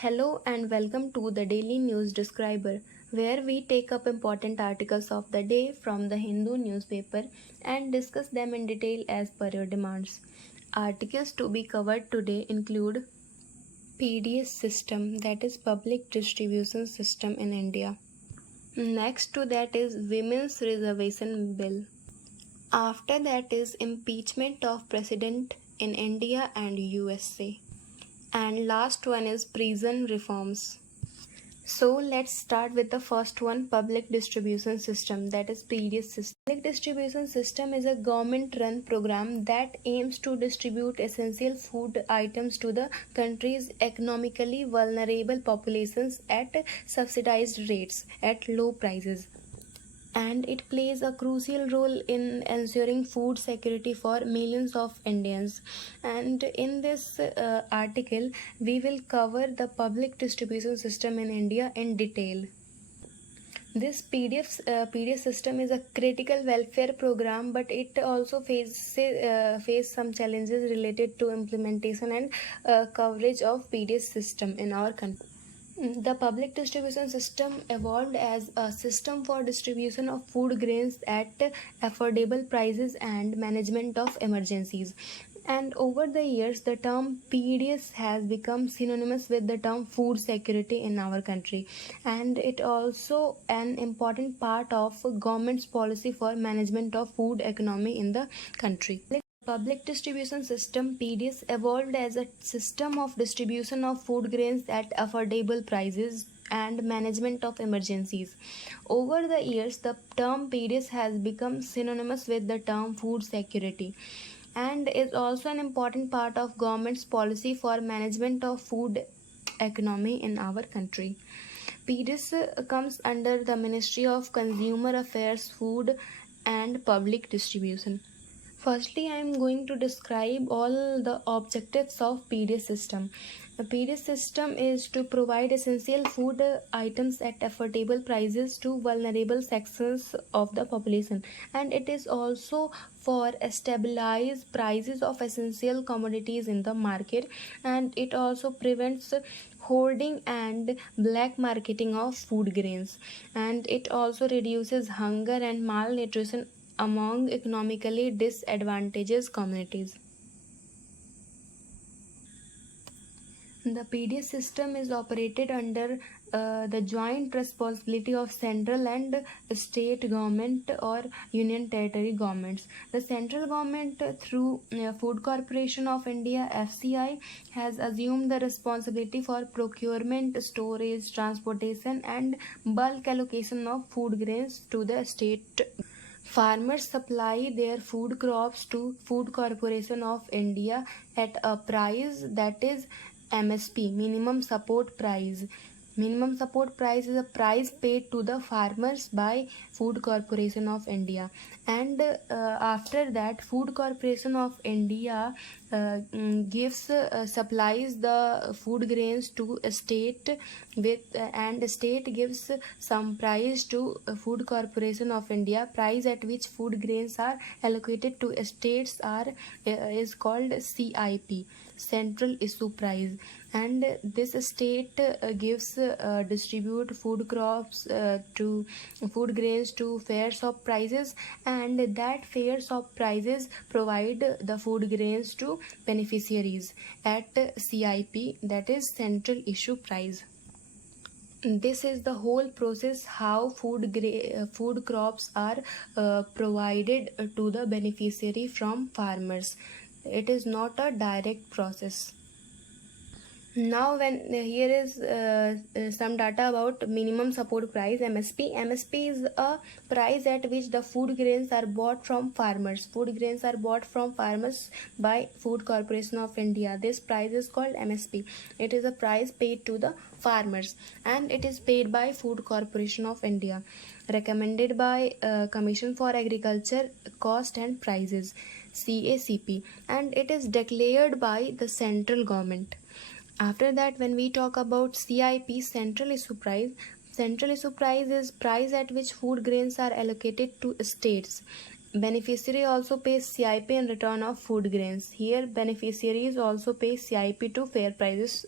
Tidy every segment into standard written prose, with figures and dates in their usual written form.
Hello and welcome to the Daily News Describer, where we take up important articles of the day from the Hindu newspaper and discuss them in detail as per your demands. Articles to be covered today include PDS system, that is public distribution system in India. Next to that is Women's Reservation Bill. After that is impeachment of President in India and USA. And last one is prison reforms. So let's start with the first one, public distribution system, that is PDS system. Public distribution system is a government run program that aims to distribute essential food items to the country's economically vulnerable populations at subsidized rates at low prices, and it plays a crucial role in ensuring food security for millions of Indians. And in this article, we will cover the public distribution system in India in detail. This PDF system is a critical welfare program, but it also face some challenges related to implementation and coverage of PDF system in our country. The public distribution system evolved as a system for distribution of food grains at affordable prices and management of emergencies. And over the years, the term PDS has become synonymous with the term food security in our country, and it also an important part of government's policy for management of food economy in the country. Public distribution system PDS evolved as a system of distribution of food grains at affordable prices and management of emergencies. Over the years, the term PDS has become synonymous with the term food security and is also an important part of government's policy for management of food economy in our country. PDS comes under the Ministry of Consumer Affairs, Food and Public Distribution. Firstly, I am going to describe all the objectives of PDS system. The PDS system is to provide essential food items at affordable prices to vulnerable sections of the population, and it is also for stabilize prices of essential commodities in the market, and it also prevents hoarding and black marketing of food grains, and it also reduces hunger and malnutrition among economically disadvantaged communities. The PDS system is operated under the joint responsibility of central and state government or union territory governments. The central government through Food Corporation of India FCI has assumed the responsibility for procurement, storage, transportation and bulk allocation of food grains to the state. Farmers supply their food crops to Food Corporation of India at a price that is MSP, minimum support price. Minimum support price is a price paid to the farmers by Food Corporation of India, and after that Food Corporation of India gives supplies the food grains to a state with and state gives some price to Food Corporation of India. Price at which food grains are allocated to states are is called CIP, Central Issue Price, and this state gives distribute food crops to food grains to fairs of prices, and that fairs of prices provide the food grains to beneficiaries at CIP, that is Central Issue Price. This is the whole process how food crops are provided to the beneficiary from farmers. It is not a direct process. Now when here is some data about minimum support price, MSP. MSP is a price at which the food grains are bought from farmers. Food grains are bought from farmers by Food Corporation of India. This price is called MSP. It is a price paid to the farmers, and it is paid by Food Corporation of India, recommended by Commission for Agriculture Cost and Prices, CACP, and it is declared by the central government. After that, when we talk about CIP, Central Issue Price is price at which food grains are allocated to states, Beneficiary also pays CIP in return of food grains. Here, beneficiaries also pay CIP to fair price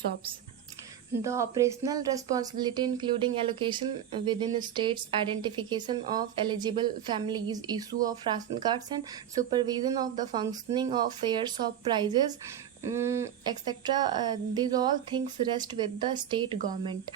shops. The operational responsibility, including allocation within states, identification of eligible families, issue of ration cards, and supervision of the functioning of fair shop prices, etc. These all things rest with the state government.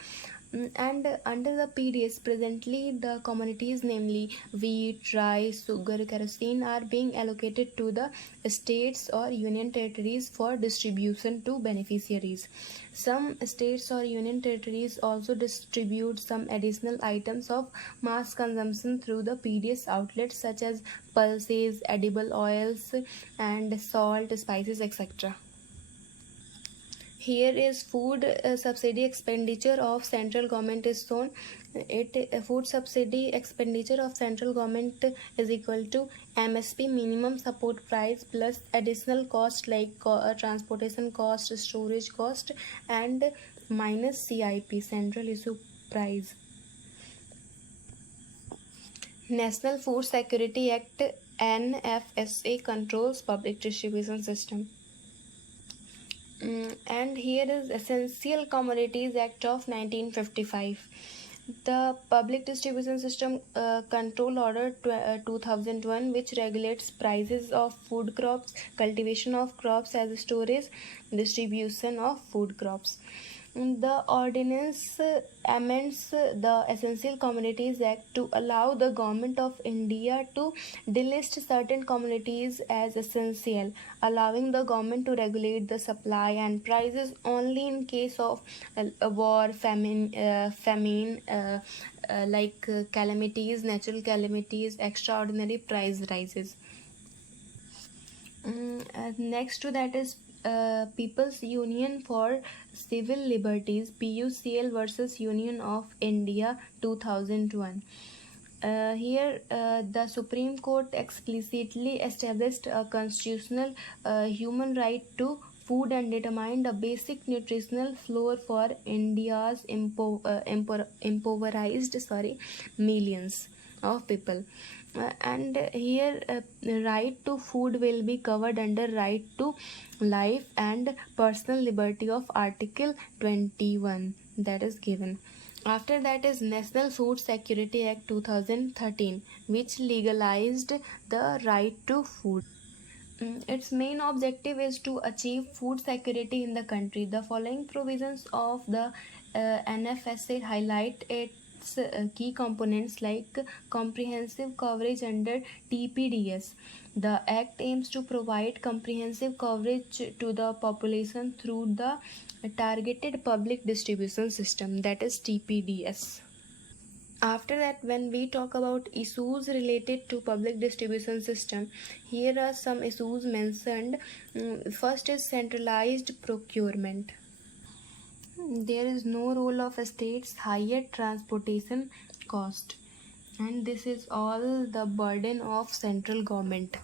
And under the PDS, presently the commodities, namely wheat, rice, sugar, kerosene, are being allocated to the states or union territories for distribution to beneficiaries. Some states or union territories also distribute some additional items of mass consumption through the PDS outlets, such as pulses, edible oils, and salt, spices, etc. Here is food subsidy expenditure of central government is shown. Food subsidy expenditure of central government is equal to MSP, minimum support price, plus additional cost like transportation cost, storage cost, and minus CIP, central issue price. National Food Security Act NFSA controls public distribution system. And here is Essential Commodities Act of 1955. The Public Distribution System Control Order 2001, which regulates prices of food crops, cultivation of crops as storage, distribution of food crops. The ordinance amends the Essential Commodities Act to allow the Government of India to delist certain commodities as essential, allowing the government to regulate the supply and prices only in case of war, famine, calamities, natural calamities, extraordinary price rises. Next to that is People's Union for Civil Liberties, PUCL versus Union of India 2001. Here, the Supreme Court explicitly established a constitutional human right to food and determined a basic nutritional floor for India's impoverished millions of people. And here, right to food will be covered under right to life and personal liberty of Article 21 that is given. After that is National Food Security Act 2013, which legalized the right to food. Its main objective is to achieve food security in the country. The following provisions of the NFSA highlight its key components, like comprehensive coverage under TPDS. The Act aims to provide comprehensive coverage to the population through the Targeted Public Distribution System, that is TPDS. After that, when we talk about issues related to public distribution system, here are some issues mentioned. First is centralized procurement. There is no role of states, higher transportation cost, and this is all the burden of central government.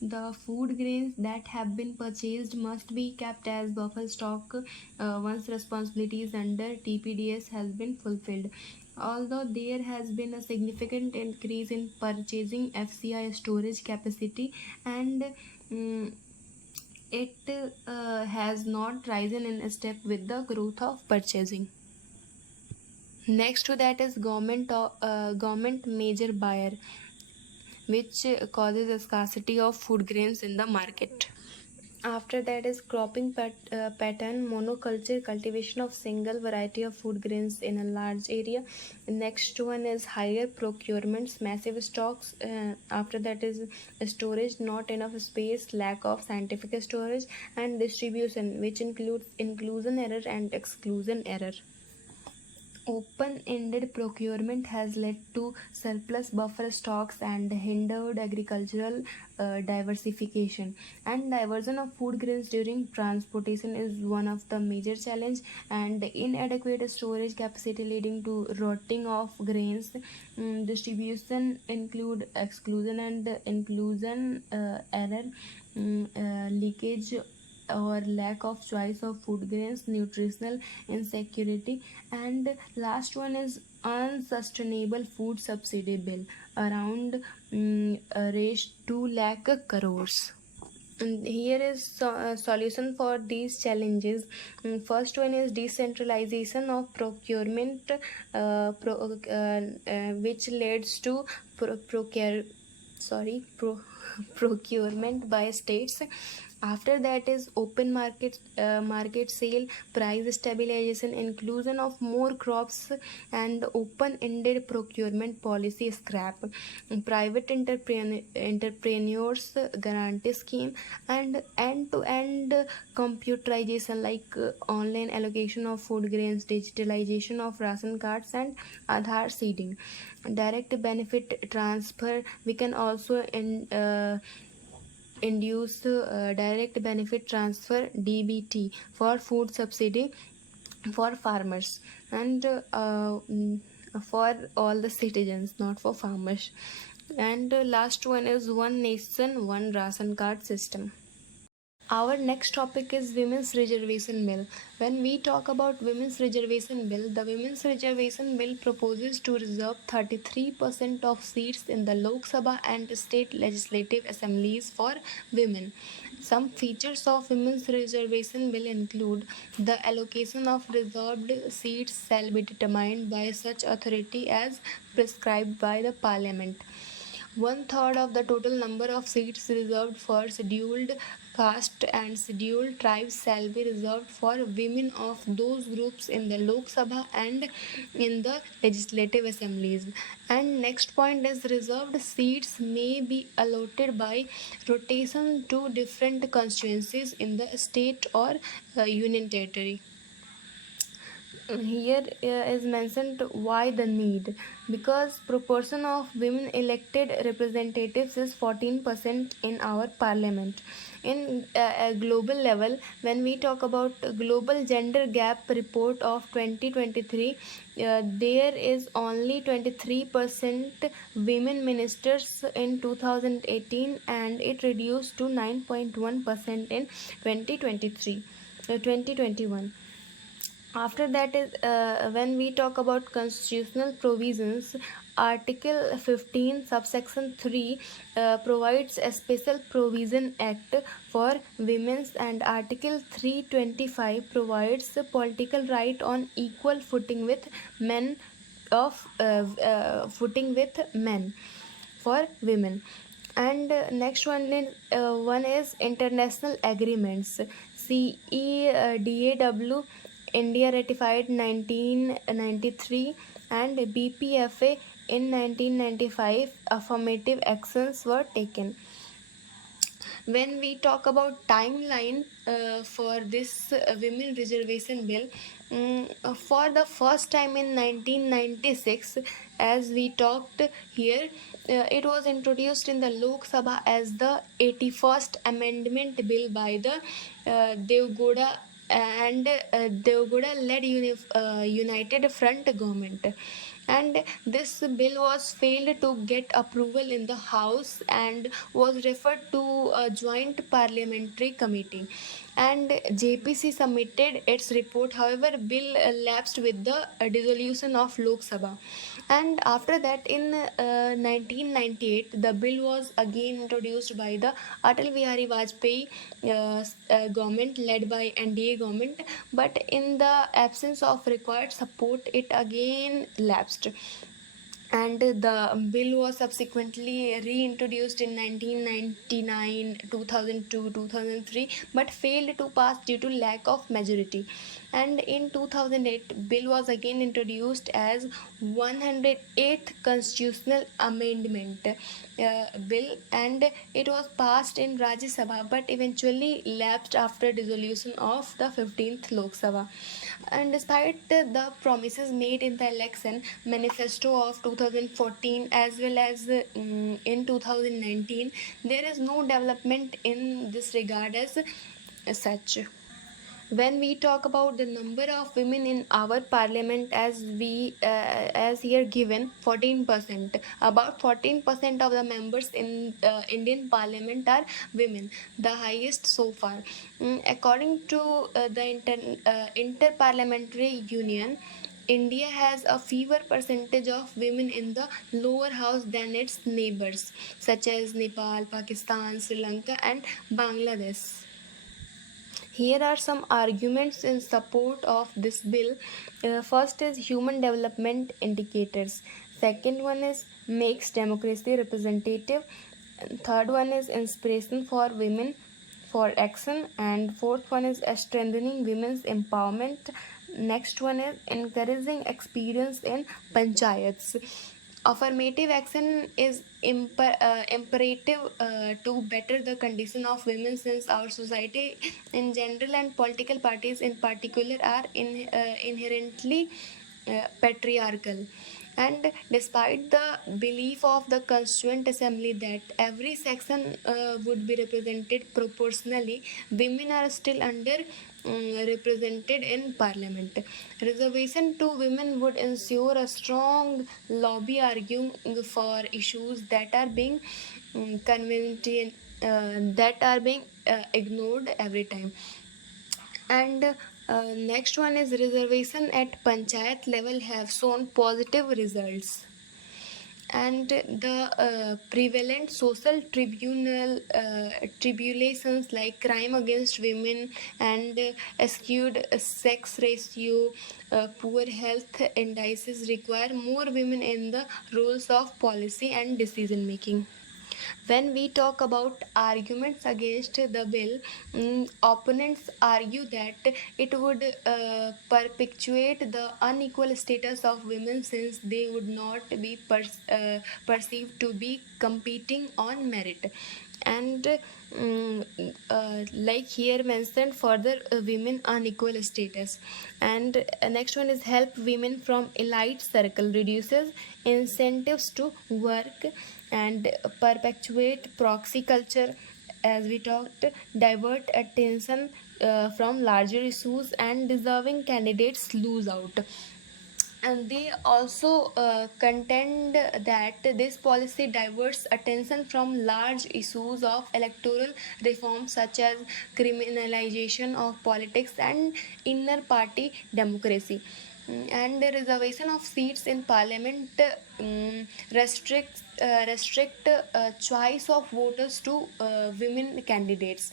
The food grains that have been purchased must be kept as buffer stock once responsibilities under TPDS has been fulfilled. Although there has been a significant increase in purchasing FCI storage capacity, and it has not risen in step with the growth of purchasing. Next to that is government major buyer, which causes a scarcity of food grains in the market. After that is cropping pattern, monoculture, cultivation of single variety of food grains in a large area. Next one is higher procurements, massive stocks. After that is storage, not enough space, lack of scientific storage, and distribution, which includes inclusion error and exclusion error. Open-ended procurement has led to surplus buffer stocks and hindered agricultural diversification. And diversion of food grains during transportation is one of the major challenge, and inadequate storage capacity leading to rotting of grains. Distribution include exclusion and inclusion error, leakage or lack of choice of food grains, nutritional insecurity, and last one is unsustainable food subsidy bill around raised 2 lakh crores. And here is solution for these challenges. First one is decentralization of procurement, which leads to procurement by states. After that is open market sale, price stabilization, inclusion of more crops, and open-ended procurement policy scrap, private entrepreneurs guarantee scheme, and end-to-end computerization like online allocation of food grains, digitalization of ration cards, and Aadhaar seeding. Direct benefit transfer, we can also induce direct benefit transfer DBT for food subsidy for farmers and for all the citizens, not for farmers. And last one is one nation one ration card system. Our next topic is Women's Reservation Bill. When we talk about Women's Reservation Bill, the Women's Reservation Bill proposes to reserve 33% of seats in the Lok Sabha and state legislative assemblies for women. Some features of Women's Reservation Bill include the allocation of reserved seats shall be determined by such authority as prescribed by the Parliament. One third of the total number of seats reserved for scheduled caste and scheduled tribes shall be reserved for women of those groups in the Lok Sabha and in the legislative assemblies. And next point is reserved seats may be allotted by rotation to different constituencies in the state or union territory. Here is mentioned why the need, because proportion of women elected representatives is 14% in our parliament. In a global level, when we talk about global gender gap report of 2023, there is only 23% women ministers in 2018 and it reduced to 9.1% in 2021. After that is when we talk about constitutional provisions, Article 15 subsection 3 provides a special provision act for women's, and Article 325 provides a political right on equal footing with men for women. And next one is international agreements. CEDAW India ratified 1993 and BPFA in 1995. Affirmative actions were taken. When we talk about timeline for this women reservation bill, for the first time in 1996, as we talked here, it was introduced in the Lok Sabha as the 81st amendment bill by the Devgoda and Devgoda led United Front government. And this bill was failed to get approval in the House and was referred to a joint parliamentary committee, and JPC submitted its report. However, bill lapsed with the dissolution of Lok Sabha. And after that, in 1998, the bill was again introduced by the Atal Bihari Vajpayee government led by NDA government, but in the absence of required support, it again lapsed. And the bill was subsequently reintroduced in 1999, 2002, 2003, but failed to pass due to lack of majority. And in 2008, bill was again introduced as 108th constitutional amendment bill, and it was passed in Rajya Sabha but eventually lapsed after dissolution of the 15th Lok Sabha. And despite the promises made in the election manifesto of 2014 as well as in 2019, there is no development in this regard as such. When we talk about the number of women in our parliament, as here given 14%, about 14% of the members in Indian parliament are women, the highest so far. According to the Inter Parliamentary Union, India has a fewer percentage of women in the lower house than its neighbors, such as Nepal, Pakistan, Sri Lanka, and Bangladesh. Here are some arguments in support of this bill. First is human development indicators. Second one is makes democracy representative. Third one is inspiration for women for action. And fourth one is strengthening women's empowerment. Next one is encouraging experience in panchayats. Affirmative action is imperative to better the condition of women, since our society in general and political parties in particular are inherently patriarchal. And despite the belief of the Constituent Assembly that every section would be represented proportionally, women are still under represented in Parliament. Reservation to women would ensure a strong lobby arguing for issues that are being convenient, that are being ignored every time. And next one is reservation at panchayat level have shown positive results. And the prevalent social tribulations like crime against women and skewed sex ratio, poor health indices require more women in the roles of policy and decision making. When we talk about arguments against the bill, opponents argue that it would perpetuate the unequal status of women, since they would not be perceived to be competing on merit. And like here mentioned further, women unequal status. And next one is help women from elite circle, reduces incentives to work and perpetuate proxy culture, as we talked, divert attention from larger issues, and deserving candidates lose out. And they also contend that this policy diverts attention from large issues of electoral reform, such as criminalization of politics and inner party democracy. And the reservation of seats in parliament restrict choice of voters to women candidates.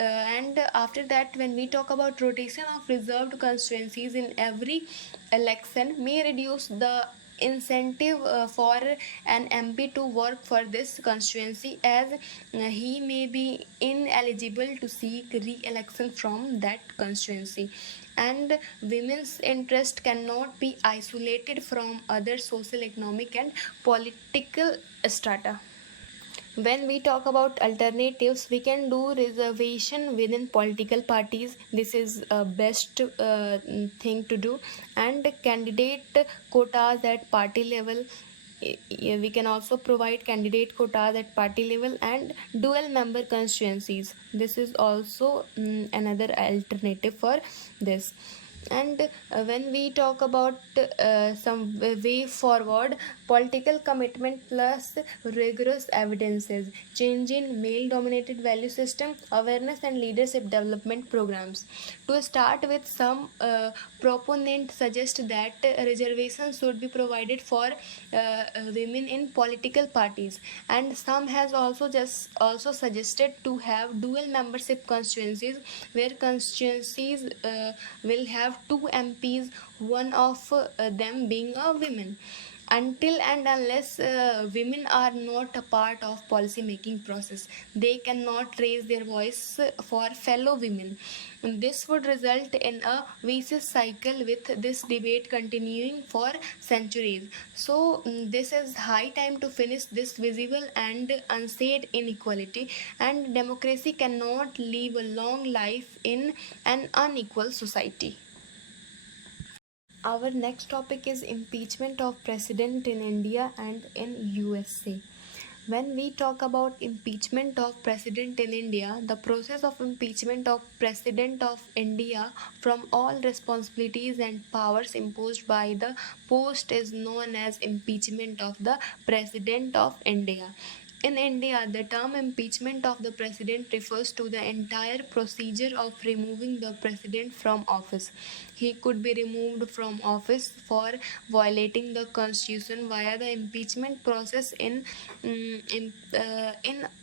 And after that, when we talk about rotation of reserved constituencies in every election, may reduce the incentive for an MP to work for this constituency, as he may be ineligible to seek re-election from that constituency. And women's interest cannot be isolated from other social, economic, and political strata. When we talk about alternatives, we can do reservation within political parties. This is best thing to do. And candidate quotas at party level, we can also provide candidate quotas at party level. And dual member constituencies, this is also another alternative for this. And when we talk about some way forward, political commitment plus rigorous evidences, change in male dominated value system, awareness and leadership development programs. To start with, some proponents suggest that reservations should be provided for women in political parties, and some has also suggested to have dual membership constituencies, where constituencies will have two MPs, one of them being a woman. Until and unless women are not a part of policy making process, they cannot raise their voice for fellow women. This would result in a vicious cycle, with this debate continuing for centuries. So this is high time to finish this visible and unsaid inequality, and democracy cannot live a long life in an unequal society. Our next topic is impeachment of president in India and in USA. When we talk about impeachment of president in India, the process of impeachment of president of India from all responsibilities and powers imposed by the post is known as impeachment of the president of India. In India, the term impeachment of the president refers to the entire procedure of removing the president from office. He could be removed from office for violating the constitution via the impeachment process in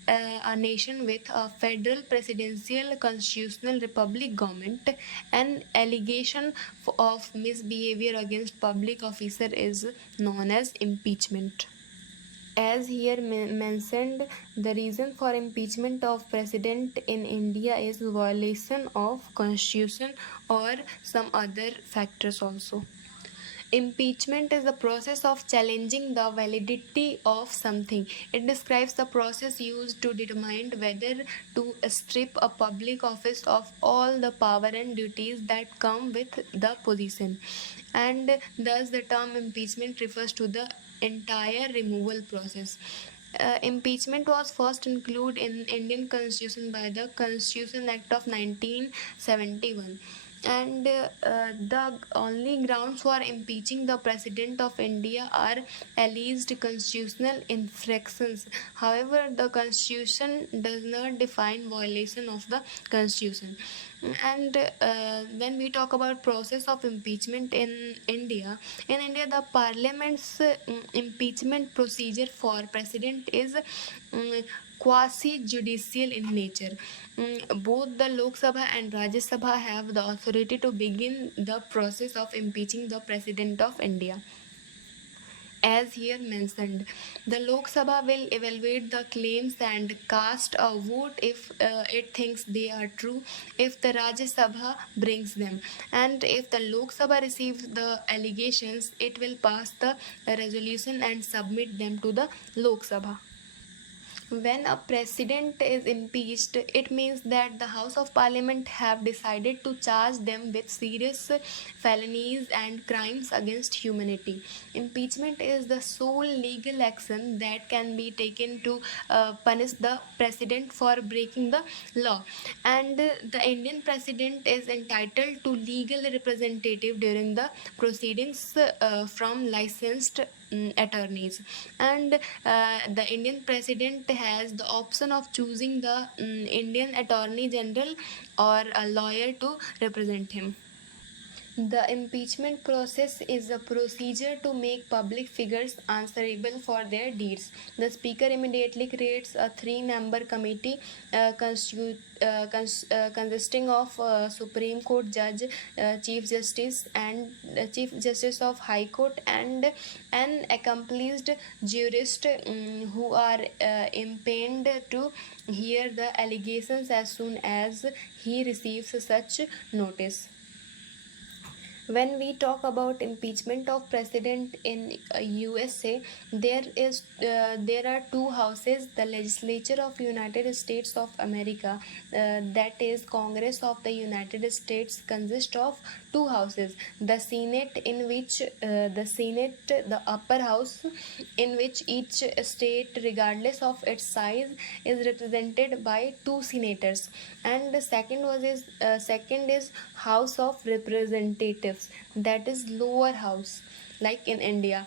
a nation with a federal presidential constitutional republic government. An allegation of misbehavior against public officer is known as impeachment. As here mentioned, the reason for impeachment of president in India is violation of constitution or some other factors also. Impeachment is the process of challenging the validity of something. It describes the process used to determine whether to strip a public office of all the power and duties that come with the position. And thus the term impeachment refers to the entire removal process. Impeachment was first included in Indian Constitution by the Constitution Act of 1971, and the only grounds for impeaching the president of India are alleged constitutional infractions. However, the constitution does not define violation of the constitution. And when we talk about process of impeachment in India, the parliament's impeachment procedure for president is quasi-judicial in nature. Both the Lok Sabha and Rajya Sabha have the authority to begin the process of impeaching the president of India. As here mentioned, the Lok Sabha will evaluate the claims and cast a vote if it thinks they are true, if the Rajya Sabha brings them, and if the Lok Sabha receives the allegations, it will pass the resolution and submit them to the Lok Sabha. When a president is impeached, it means that the House of Parliament have decided to charge them with serious felonies and crimes against humanity. Impeachment is the sole legal action that can be taken to punish the president for breaking the law. And the Indian president is entitled to legal representative during the proceedings from licensed attorneys. And the Indian president has the option of choosing the Indian attorney general or a lawyer to represent him. The impeachment process is a procedure to make public figures answerable for their deeds. The Speaker immediately creates a three-member committee consisting of Supreme Court Judge, Chief Justice Chief Justice of High Court, and an accomplished jurist who are impaired to hear the allegations as soon as he receives such notice. When we talk about impeachment of president in USA, there are two houses. The legislature of United States of America, that is Congress of the United States, consists of two houses. The Senate, the upper house, in which each state, regardless of its size, is represented by two senators, and the second is House of Representatives, that is lower house, like in India,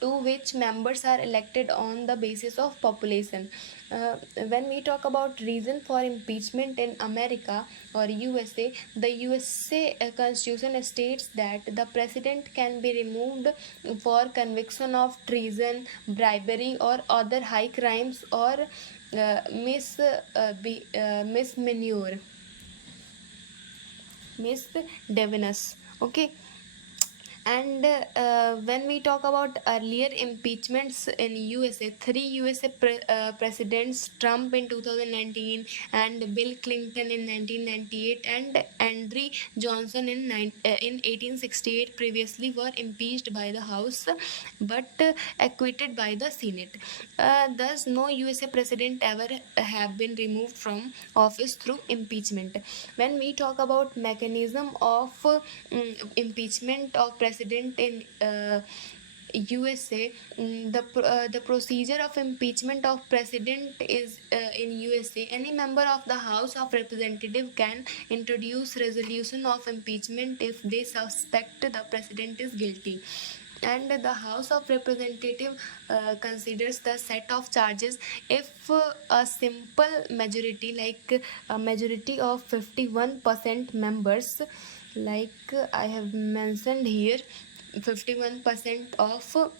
to which members are elected on the basis of population. When we talk about reason for impeachment in America or USA, the USA Constitution states that the president can be removed for conviction of treason, bribery, or other high crimes, or misdemeanors. Okay. And when we talk about earlier impeachments in USA, three USA presidents, Trump in 2019, and Bill Clinton in 1998, and Andrew Johnson in 1868, previously were impeached by the House but acquitted by the Senate. Thus, no USA president ever have been removed from office through impeachment. When we talk about mechanism of impeachment of president in USA, the procedure of impeachment of president is in USA. Any member of the House of Representative can introduce resolution of impeachment if they suspect the president is guilty. and the House of Representatives considers the set of charges if a simple majority, like a majority of 51% members, like I have mentioned here, 51% of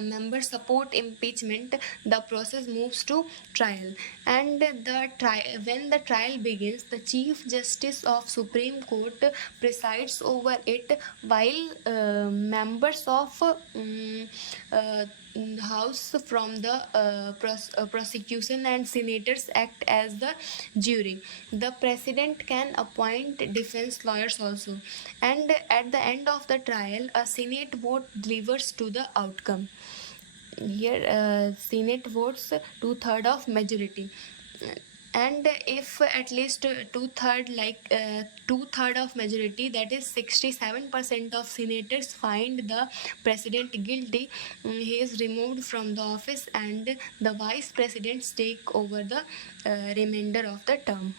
members support impeachment, the process moves to trial. And when the trial begins, the Chief Justice of Supreme Court presides over it, while members of uh, House from the prosecution and senators act as the jury. The president can appoint defense lawyers also, and at the end of the trial, a Senate vote delivers to the outcome. Here, Senate votes two-third of majority, and if at least two-third of majority, that is 67% of senators find the president guilty, he is removed from the office and the vice presidents take over the remainder of the term.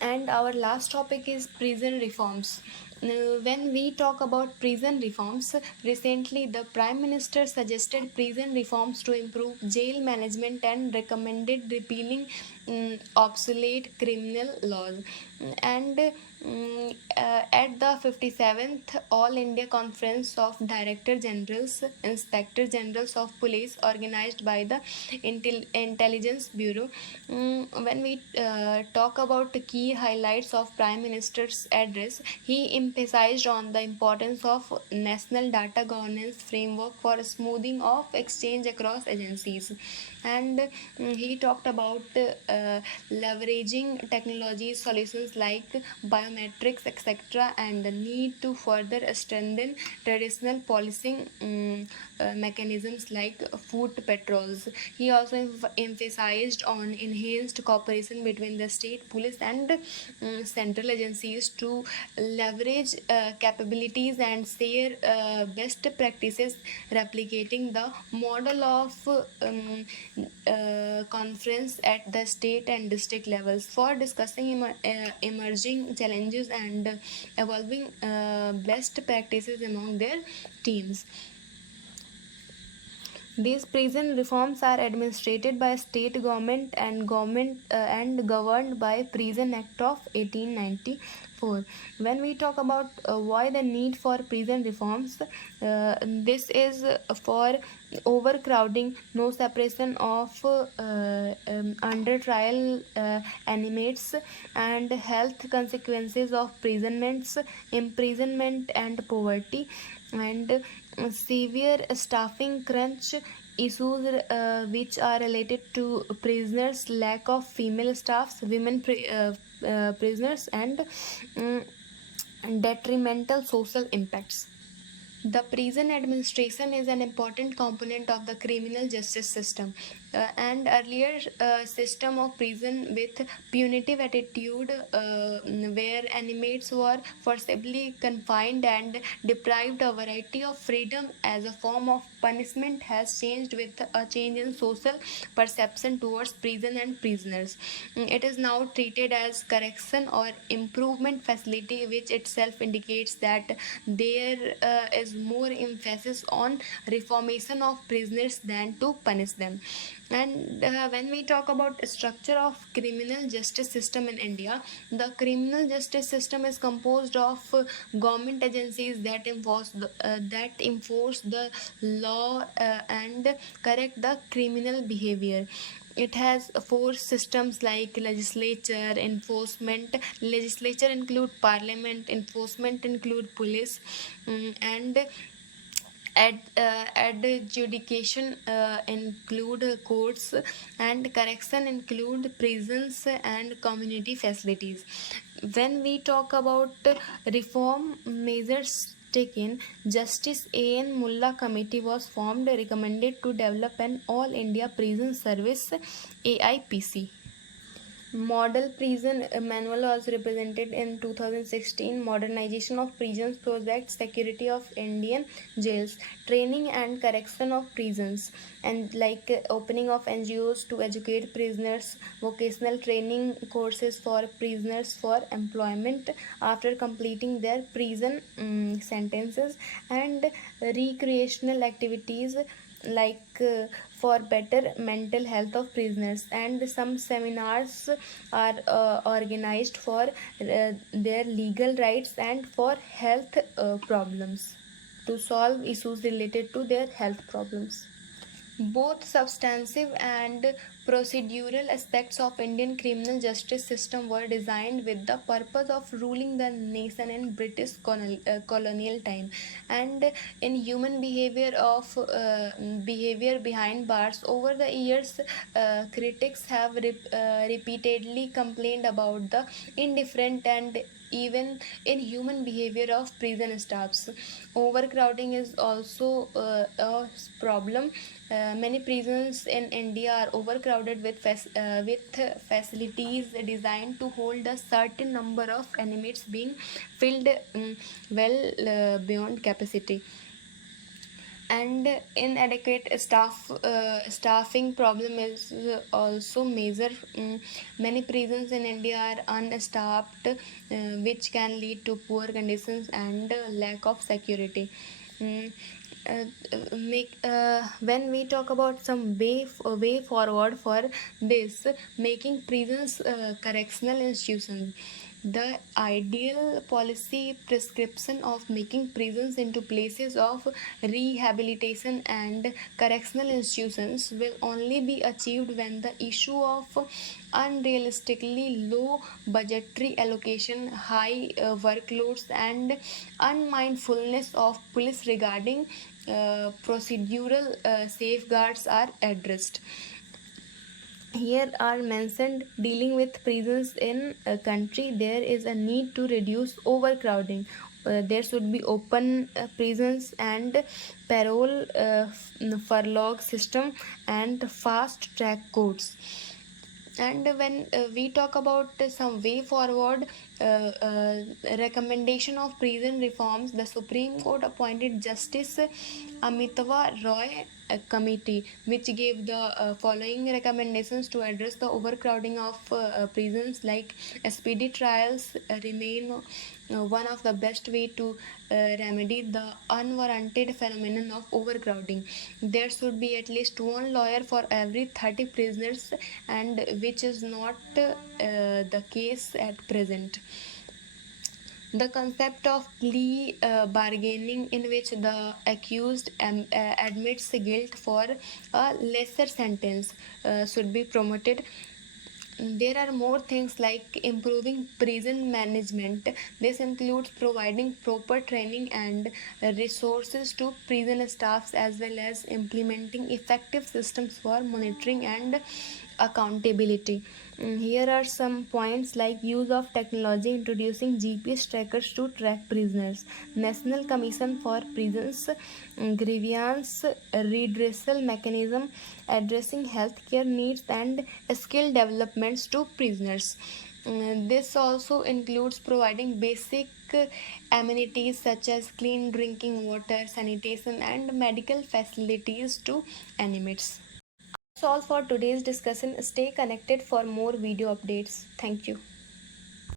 And our last topic is prison reforms. When we talk about prison reforms, recently the Prime Minister suggested prison reforms to improve jail management and recommended repealing obsolete criminal laws. And at the 57th All India Conference of Director Generals, Inspector Generals of Police, organized by the Intelligence Bureau, when we talk about the key highlights of Prime Minister's address, he emphasized on the importance of national data governance framework for smoothing of exchange across agencies. And he talked about leveraging technology solutions like biometrics, etc., and the need to further strengthen traditional policing mechanisms like foot patrols. He also emphasized on enhanced cooperation between the state police and central agencies to leverage capabilities and share best practices, replicating the model of conference at the state and district levels for discussing emerging challenges and evolving best practices among their teams. These prison reforms are administered by state government and governed by Prison Act of 1894. When we talk about why the need for prison reforms, this is for overcrowding, no separation of under trial inmates, and health consequences of imprisonment and poverty, and severe staffing crunch issues which are related to prisoners, lack of female staffs, prisoners, and detrimental social impacts. The prison administration is an important component of the criminal justice system. And earlier system of prison with punitive attitude, where inmates were forcibly confined and deprived a variety of freedom as a form of punishment, has changed with a change in social perception towards prison and prisoners. It is now treated as correction or improvement facility, which itself indicates that there is more emphasis on reformation of prisoners than to punish them. And when we talk about structure of criminal justice system in India, the criminal justice system is composed of government agencies that enforce the law and correct the criminal behavior. It has four systems like legislature, enforcement. Legislature include parliament, enforcement include police, and adjudication include courts, and correction include prisons and community facilities. When we talk about reform measures taken, Justice A.N. Mullah Committee was formed, recommended to develop an All India Prison Service, AIPC. Model Prison Manual was represented in 2016. Modernization of Prisons Project, Security of Indian Jails, Training and Correction of Prisons, and opening of NGOs to educate prisoners, vocational training courses for prisoners for employment after completing their prison sentences, and recreational activities for better mental health of prisoners, and some seminars are organized for their legal rights and for health problems, to solve issues related to their health problems. Both substantive and procedural aspects of Indian criminal justice system were designed with the purpose of ruling the nation in British colonial time, and in human behavior behind bars. Over the years, critics have repeatedly complained about the indifferent and even inhuman behavior of prison staffs. Overcrowding is also a problem. Many prisons in India are overcrowded with facilities designed to hold a certain number of inmates being filled beyond capacity, and inadequate staffing problem is also major. Many prisons in India are unstaffed, which can lead to poor conditions and lack of security. When we talk about some way forward for this, making prisons correctional institutions, the ideal policy prescription of making prisons into places of rehabilitation and correctional institutions will only be achieved when the issue of unrealistically low budgetary allocation, high workloads, and unmindfulness of police regarding procedural safeguards are addressed. Here are mentioned dealing with prisons in a country. There is a need to reduce overcrowding. There should be open prisons and parole furlough system and fast track courts. And when we talk about some way forward, recommendation of prison reforms, the Supreme Court appointed Justice Amitava Roy committee, which gave the following recommendations to address the overcrowding of prisons, like speedy trials remain one of the best way to remedy the unwarranted phenomenon of overcrowding. There should be at least one lawyer for every 30 prisoners, and which is not the case at present. The concept of plea bargaining, in which the accused admits guilt for a lesser sentence, should be promoted. There are more things like improving prison management. This includes providing proper training and resources to prison staffs, as well as implementing effective systems for monitoring and accountability. Here are some points like use of technology, introducing GPS trackers to track prisoners, National Commission for Prisons, grievance redressal mechanism, addressing healthcare needs and skill developments to prisoners. This also includes providing basic amenities such as clean drinking water, sanitation, and medical facilities to inmates. That's all for today's discussion. Stay connected for more video updates. Thank you.